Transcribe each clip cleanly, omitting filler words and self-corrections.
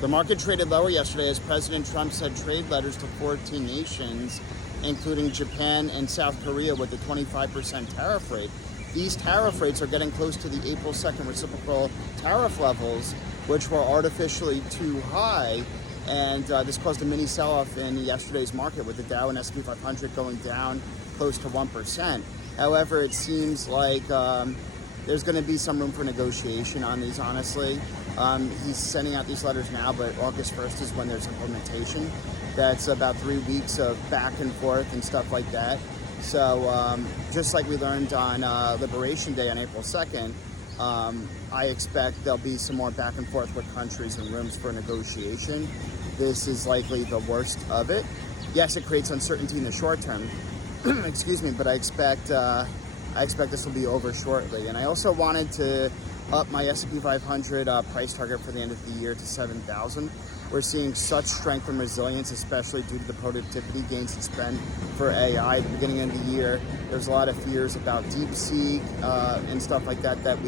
The market traded lower yesterday as President Trump sent trade letters to 14 nations, including Japan and South Korea, with a 25% tariff rate. These tariff rates are getting close to the April 2nd reciprocal tariff levels, which were artificially too high. And this caused a mini sell-off in yesterday's market, with the Dow and S&P 500 going down close to 1%. However, it seems like there's going to be some room for negotiation on these, honestly. He's sending out these letters now, but August 1st is when there's implementation. That's about 3 weeks of back and forth and stuff like that. So just like we learned on Liberation Day on April 2nd, I expect there'll be some more back and forth with countries and rooms for negotiation. This is likely the worst of it. Yes, it creates uncertainty in the short term, excuse me, but I expect this will be over shortly. And I also wanted to up my S&P 500 price target for the end of the year to 7,000. We're seeing such strength and resilience, especially due to the productivity gains and spend for AI. At the beginning of the year, there's a lot of fears about DeepSeek and stuff like that, that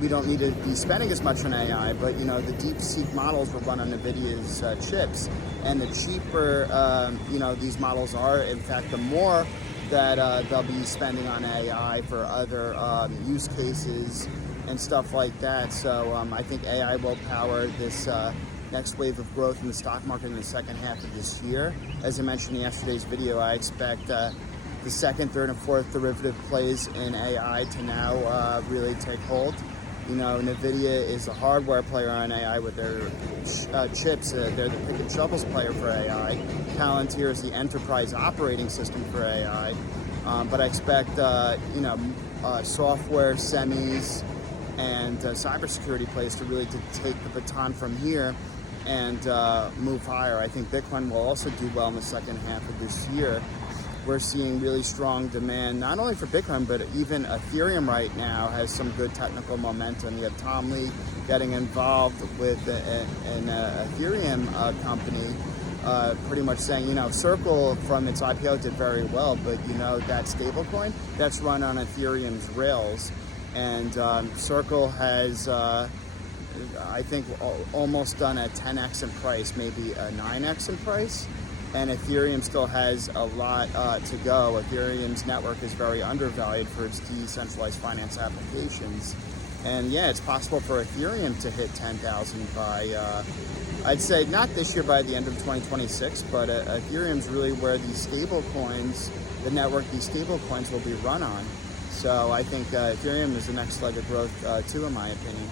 we don't need to be spending as much on AI. But the DeepSeek models will run on NVIDIA's chips, and the cheaper these models are, in fact, the more that they'll be spending on AI for other use cases and stuff like that. So I think AI will power this next wave of growth in the stock market in the second half of this year. As I mentioned in yesterday's video, I expect the second, third, and fourth derivative plays in AI to now really take hold. NVIDIA is a hardware player on AI with their chips. They're the pick and shovels player for AI. Palantir is the enterprise operating system for AI. But I expect, software, semis, and cybersecurity plays to really take the baton from here and move higher. I think Bitcoin will also do well in the second half of this year. We're seeing really strong demand, not only for Bitcoin, but even Ethereum right now has some good technical momentum. You have Tom Lee getting involved with an Ethereum company, pretty much saying, Circle from its IPO did very well, but that stablecoin, that's run on Ethereum's rails. And Circle has, I think, almost done a 10x in price, maybe a 9x in price. And Ethereum still has a lot to go. Ethereum's network is very undervalued for its decentralized finance applications. And yeah, it's possible for Ethereum to hit 10,000 by, I'd say not this year, by the end of 2026, but Ethereum's really where these stable coins, the network these stable coins will be run on. So I think Ethereum is the next leg of growth too, in my opinion.